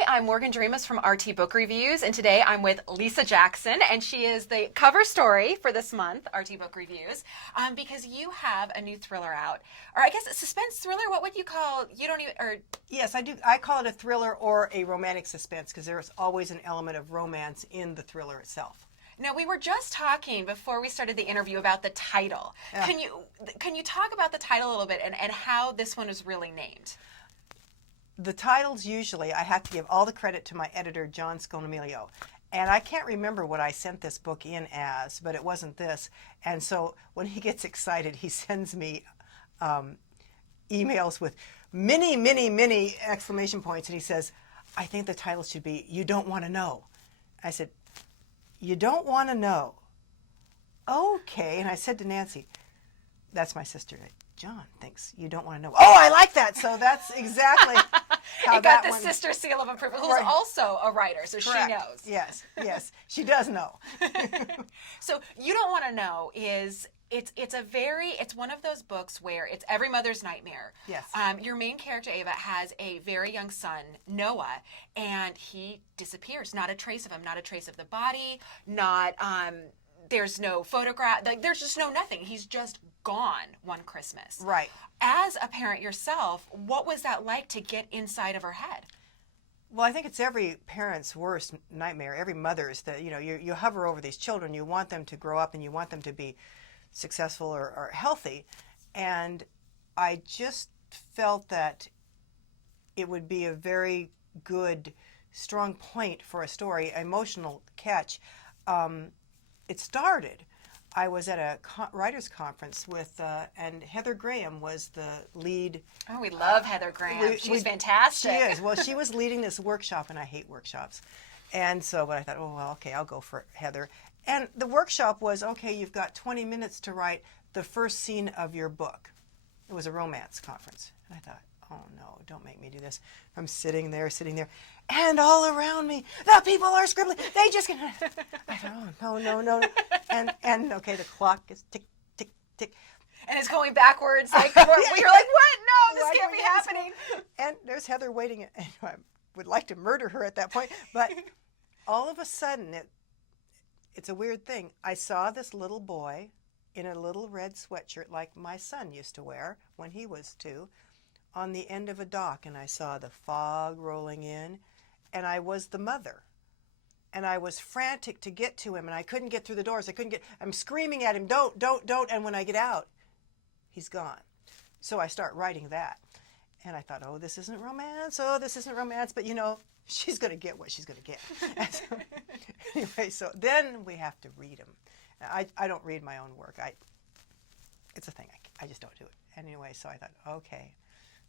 Hi, I'm Morgan Dreamus from RT Book Reviews, and today I'm with Lisa Jackson, and she is the cover story for this month, RT Book Reviews, because you have a new thriller out, or I guess a suspense thriller. What would you call? You don't even, or Yes, I do. I call it a thriller or a romantic suspense because there's always an element of romance in the thriller itself. Now, we were just talking before we started the interview about the title. Yeah. Can you talk about the title a little bit and how this one is really named? The titles usually, I have to give all the credit to my editor, John Sconomilio. And I can't remember what I sent this book in as, but it wasn't this. And so when he gets excited, he sends me emails with many exclamation points. And he says, I think the title should be, You Don't Want to Know. I said, You don't want to know? Okay. And I said to Nancy, that's my sister, John thinks you don't want to know. Oh, I like that. So that's exactly how it got that the one... sister seal of approval, who's Right. also a writer, so Correct. she knows. Yes, she does know. So You Don't Want to Know is it's one of those books where it's every mother's nightmare. Yes. Your main character Ava has a very young son, Noah, and he disappears. Not a trace of him. Not a trace of the body. Not there's no photograph. Like, there's just nothing. He's just gone one Christmas. Right. As a parent yourself, what was that like to get inside of her head? Well, I think it's every parent's worst nightmare, every mother's, that you hover over these children, you want them to grow up and you want them to be successful or healthy. And I just felt that it would be a very good, strong point for a story, emotional catch. It started, I was at a writer's conference with, and Heather Graham was the lead. Oh, we love Heather Graham. She's fantastic. She is. Well, she was leading this workshop, and I hate workshops. And so, but I thought, oh, well, okay, I'll go for Heather. And the workshop was, okay, you've got 20 minutes to write the first scene of your book. It was a romance conference. And I thought, oh, no, don't make me do this. I'm sitting there, and all around me, the people are scribbling. They just, I thought, oh, no. And okay, the clock is tick, tick, tick. And it's going backwards. Like, you're like, what? No, this can't be happening. And there's Heather waiting. And I would like to murder her at that point. But all of a sudden, it's a weird thing. I saw this little boy in a little red sweatshirt like my son used to wear when he was 2 on the end of a dock. And I saw the fog rolling in. And I was the mother. And I was frantic to get to him. And I couldn't get through the doors. I'm screaming at him, don't. And when I get out, he's gone. So I start writing that. And I thought, oh, this isn't romance. But, she's going to get what she's going to get. So, anyway, so then we have to read them. I don't read my own work. It's a thing. I just don't do it. Anyway, so I thought, okay,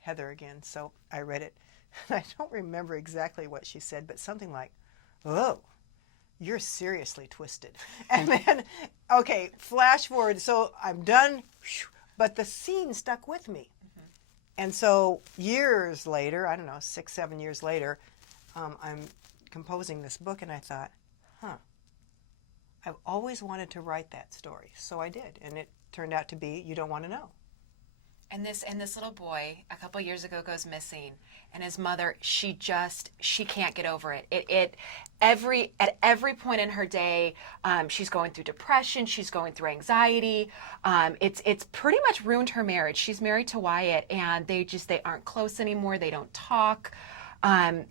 Heather again. So I read it. And I don't remember exactly what she said, but something like, oh, you're seriously twisted. And then, okay, flash forward. So I'm done, but the scene stuck with me. Mm-hmm. And so years later, I don't know, 6, 7 years later, I'm composing this book, and I thought, I've always wanted to write that story. So I did, and it turned out to be You Don't Want to Know. And this little boy a couple years ago goes missing, and his mother, she can't get over it. At every point in her day, she's going through depression, she's going through anxiety. It's pretty much ruined her marriage. She's married to Wyatt, and they aren't close anymore. They don't talk.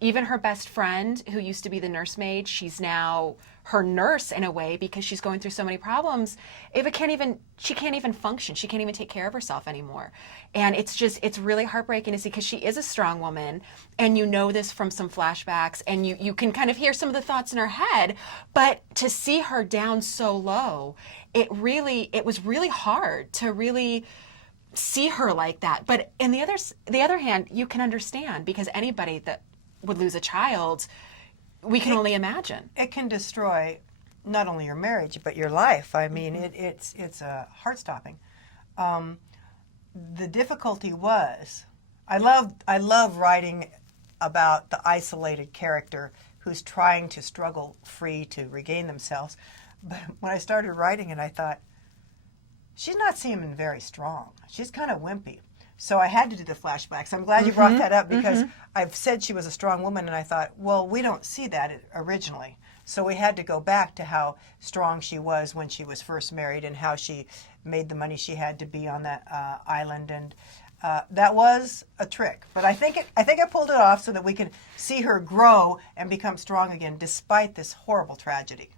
Even her best friend, who used to be the nursemaid, she's now her nurse in a way because she's going through so many problems. Ava can't even function. She can't even take care of herself anymore. And it's really heartbreaking to see, because she is a strong woman, and this from some flashbacks, and you can kind of hear some of the thoughts in her head, but to see her down so low, it was really hard to really see her like that. But on the other hand, you can understand, because anybody that would lose a child, we can only imagine. It can destroy not only your marriage but your life. I mean, it's heart-stopping. The difficulty was, I love writing about the isolated character who's trying to struggle free to regain themselves. But when I started writing it, I thought, she's not seeming very strong. She's kind of wimpy. So I had to do the flashbacks. I'm glad you brought that up because I've said she was a strong woman, and I thought, well, we don't see that originally. So we had to go back to how strong she was when she was first married and how she made the money she had to be on that island. And that was a trick. But I think I pulled it off so that we could see her grow and become strong again despite this horrible tragedy.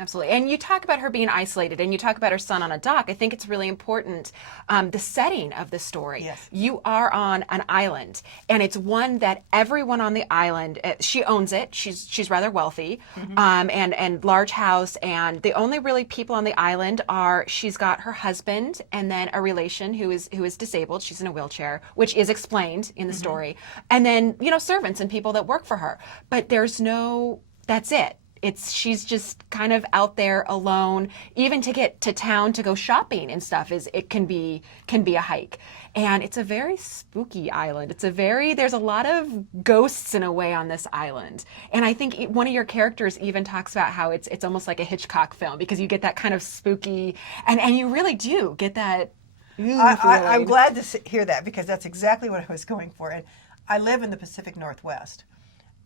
Absolutely. And you talk about her being isolated and you talk about her son on a dock. I think it's really important, the setting of the story. Yes. You are on an island, and it's one that everyone on the island, she owns it. She's rather wealthy, and large house. And the only really people on the island are, she's got her husband and then a relation who is disabled. She's in a wheelchair, which is explained in the story. And then, servants and people that work for her. But that's it. She's just kind of out there alone. Even to get to town to go shopping and stuff can be a hike. And it's a very spooky island. There's a lot of ghosts in a way on this island. And I think one of your characters even talks about how it's almost like a Hitchcock film, because you get that kind of spooky, and you really do get that. I'm glad to hear that, because that's exactly what I was going for. And I live in the Pacific Northwest,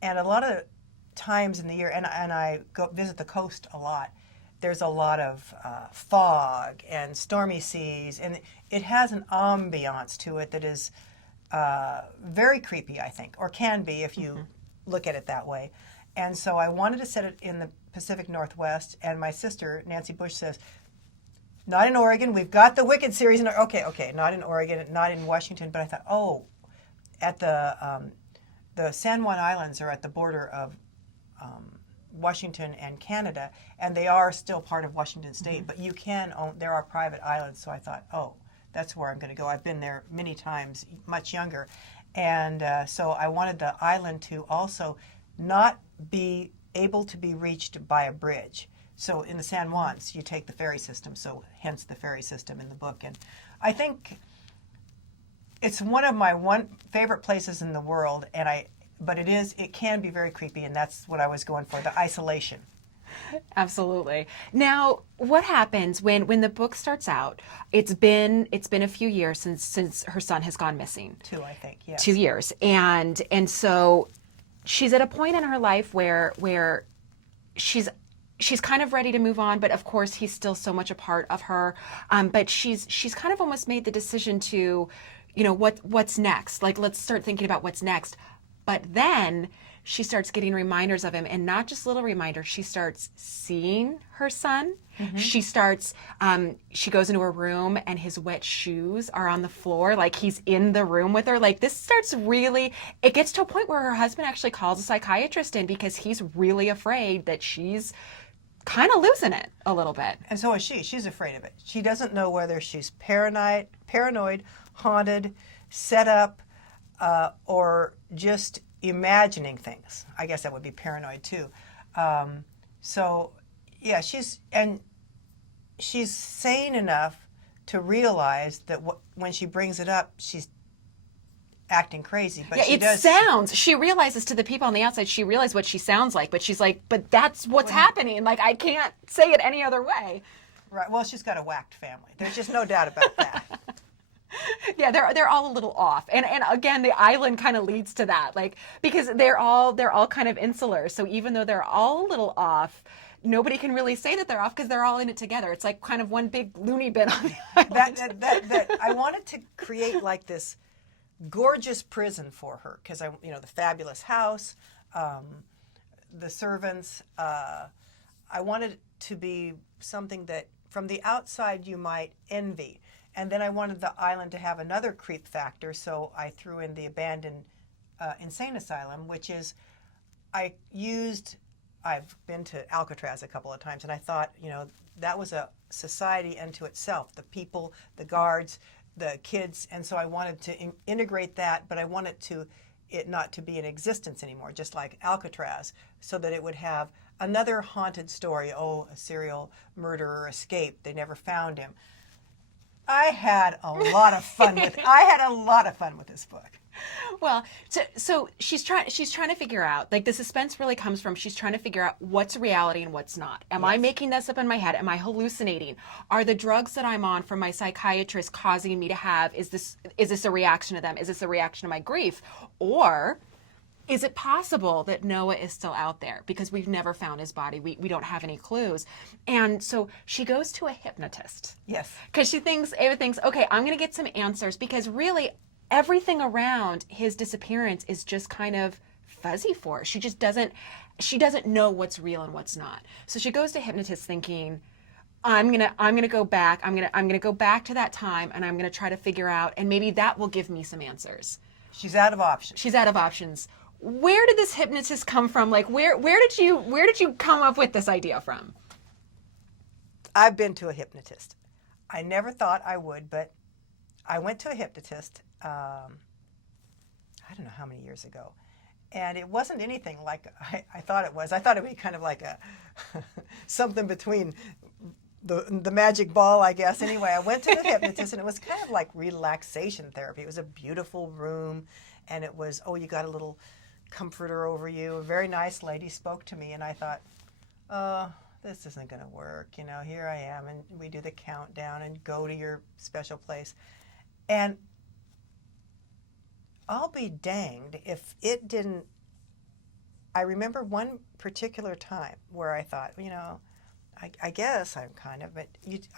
and a lot of times in the year, and I go visit the coast a lot, there's a lot of fog and stormy seas, and it has an ambiance to it that is very creepy, I think, or can be if you look at it that way. And so I wanted to set it in the Pacific Northwest, and my sister, Nancy Bush, says, not in Oregon, we've got the Wicked series. Okay, not in Oregon, not in Washington, but I thought, at the San Juan Islands are at the border of Washington and Canada, and they are still part of Washington State, but you can own, there are private islands, so I thought, that's where I'm going to go. I've been there many times, much younger, and so I wanted the island to also not be able to be reached by a bridge. So in the San Juans, you take the ferry system, so hence the ferry system in the book. And I think it's one of my favorite places in the world, but it can be very creepy, and that's what I was going for, the isolation. Absolutely. Now, what happens when the book starts out? It's been a few years since her son has gone missing. 2, I think, yes. 2 years. And so she's at a point in her life where she's kind of ready to move on, but of course he's still so much a part of her. But she's kind of almost made the decision to, what's next? Like, let's start thinking about what's next. But then she starts getting reminders of him, and not just little reminders. She starts seeing her son. She starts, she goes into her room, and his wet shoes are on the floor, like he's in the room with her. Like, this starts really, it gets to a point where her husband actually calls a psychiatrist in, because he's really afraid that she's kind of losing it a little bit. And so is she. She's afraid of it. She doesn't know whether she's paranoid, haunted, set up, or just imagining things. I guess that would be paranoid too. So yeah, she's sane enough to realize that when she brings it up, she's acting crazy. But yeah, she realizes, to the people on the outside, she realizes what she sounds like, but she's like, but that's what's happening. Like, I can't say it any other way. Right. Well, she's got a whacked family. There's just no doubt about that. Yeah, they're all a little off, and again, the island kind of leads to that, like, because they're all kind of insular. So even though they're all a little off, nobody can really say that they're off, because they're all in it together. It's like kind of one big loony bin on the island. That I wanted to create like this gorgeous prison for her, because the fabulous house, the servants. I wanted it to be something that from the outside you might envy. And then I wanted the island to have another creep factor, so I threw in the abandoned insane asylum, which is, I've been to Alcatraz a couple of times, and I thought, that was a society unto itself. The people, the guards, the kids, and so I wanted to integrate that, but I wanted it not to be in existence anymore, just like Alcatraz, so that it would have another haunted story. A serial murderer escaped. They never found him. I had a lot of fun with. I had a lot of fun with this book. Well, so she's trying to figure out, like, the suspense really comes from she's trying to figure out what's reality and what's not. Am I making this up in my head? Am I hallucinating? Are the drugs that I'm on from my psychiatrist causing me to have, is this a reaction to them? Is this a reaction to my grief? Or is it possible that Noah is still out there because we've never found his body? We don't have any clues. And so she goes to a hypnotist. Yes. Because Ava thinks, okay, I'm going to get some answers, because really everything around his disappearance is just kind of fuzzy for her. She doesn't know what's real and what's not. So she goes to a hypnotist thinking, I'm gonna go back. I'm gonna go back to that time, and I'm gonna try to figure out, and maybe that will give me some answers. She's out of options. She's out of options. Where did this hypnotist come from? Like, where did you come up with this idea from? I've been to a hypnotist. I never thought I would, but I went to a hypnotist, I don't know how many years ago. And it wasn't anything like I thought it was. I thought it would be kind of like a something between the magic ball, I guess. Anyway, I went to the hypnotist, and it was kind of like relaxation therapy. It was a beautiful room, and it was, you got a little comforter over you. A very nice lady spoke to me, and I thought, this isn't going to work. Here I am, and we do the countdown and go to your special place. And I'll be danged if it didn't. I remember one particular time where I thought, I guess I'm kind of, but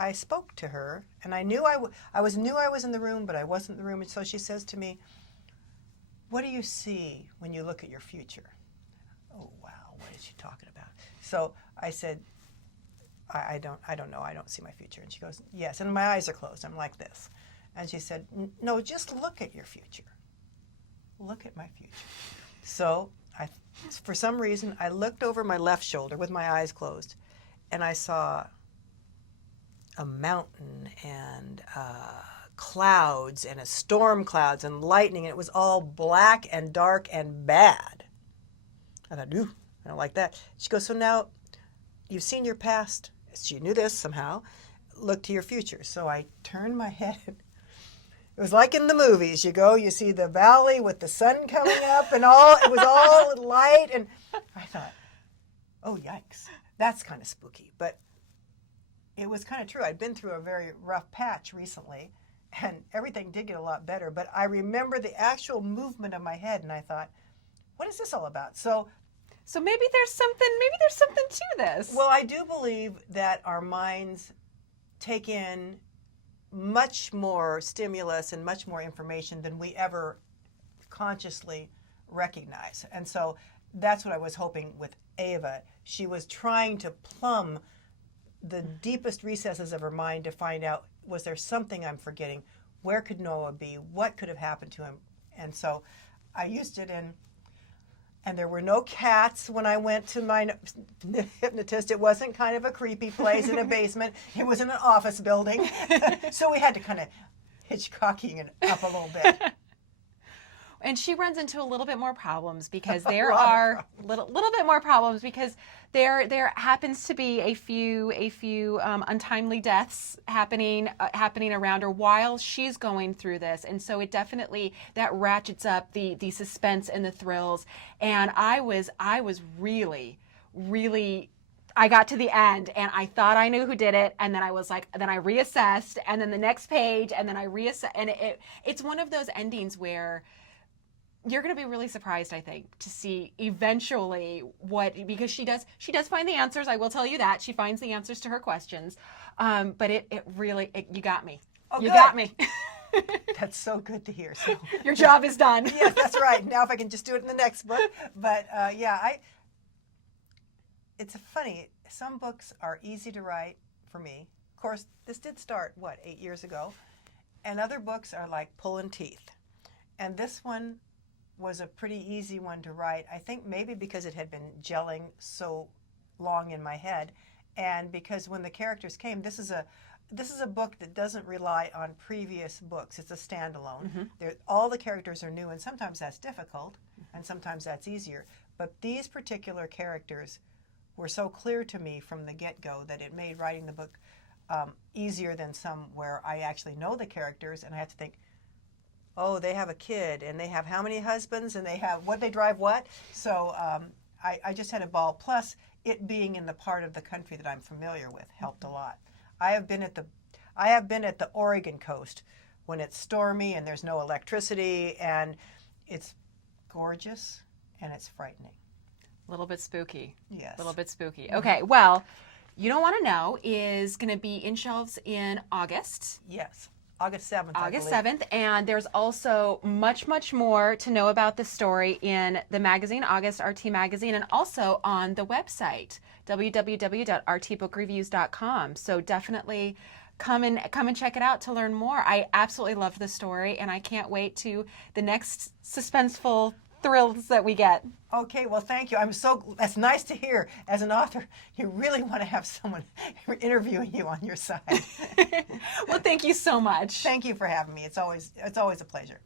I spoke to her, and I knew I was in the room, but I wasn't in the room. And so she says to me, "What do you see when you look at your future?" Oh, wow, what is she talking about? So I said, I don't know. I don't see my future. And she goes, "Yes." And my eyes are closed. I'm like this. And she said, "No, just look at your future. Look at my future." So for some reason, I looked over my left shoulder with my eyes closed, and I saw a mountain and clouds and a storm clouds and lightning, and it was all black and dark and bad. I thought, ooh, I don't like that. She goes, "So now you've seen your past." She knew this somehow. "Look to your future." So I turned my head. It was like in the movies. You see the valley with the sun coming up, and it was all light. And I thought, oh, yikes. That's kind of spooky. But it was kind of true. I'd been through a very rough patch recently, and everything did get a lot better. But I remember the actual movement of my head, and I thought, what is this all about? So maybe there's something to this. Well, I do believe that our minds take in much more stimulus and much more information than we ever consciously recognize. And so that's what I was hoping with Ava. She was trying to plumb the deepest recesses of her mind to find out, was there something I'm forgetting? Where could Noah be? What could have happened to him? And so I used it and there were no cats when I went to my hypnotist. It wasn't kind of a creepy place in a basement. It was in an office building. So we had to kind of Hitchcockian it up a little bit. And she runs into a little bit more problems because there are little bit more problems because there happens to be a few untimely deaths happening around her while she's going through this, and so it definitely that ratchets up the suspense and the thrills. And I was really I got to the end and I thought I knew who did it, and then I was like, then I reassessed, and then the next page, and then I reassessed, and it's one of those endings where you're going to be really surprised, I think, to see eventually because she does find the answers. I will tell you that. She finds the answers to her questions. But it really, you got me. Oh, you good. got me. That's so good to hear. So your job is done. Yes, that's right. Now if I can just do it in the next book. But it's funny. Some books are easy to write for me. Of course, this did start, 8 years ago? And other books are like pulling teeth. And this one was a pretty easy one to write. I think maybe because it had been gelling so long in my head, and because when the characters came, this is a book that doesn't rely on previous books. It's a standalone. Mm-hmm. All the characters are new, and sometimes that's difficult, and sometimes that's easier. But these particular characters were so clear to me from the get-go that it made writing the book easier than some where I actually know the characters and I have to think, oh, they have a kid and they have how many husbands and they have what they drive what. So I just had a ball. Plus, it being in the part of the country that I'm familiar with helped a lot. I have been at the Oregon coast when it's stormy and there's no electricity and it's gorgeous and it's frightening. A little bit spooky. Yes. A little bit spooky. Okay, well, You Don't Want to Know is going to be in shelves in August. Yes. August 7th, August I believe. 7th, and there's also much, much more to know about the story in the magazine, August RT Magazine, and also on the website, www.rtbookreviews.com. So definitely come and check it out to learn more. I absolutely loved the story, and I can't wait to the next suspenseful thrills that we get. Okay, well, thank you. That's nice to hear. As an author, you really want to have someone interviewing you on your side. Well, thank you so much. Thank you for having me. It's always a pleasure.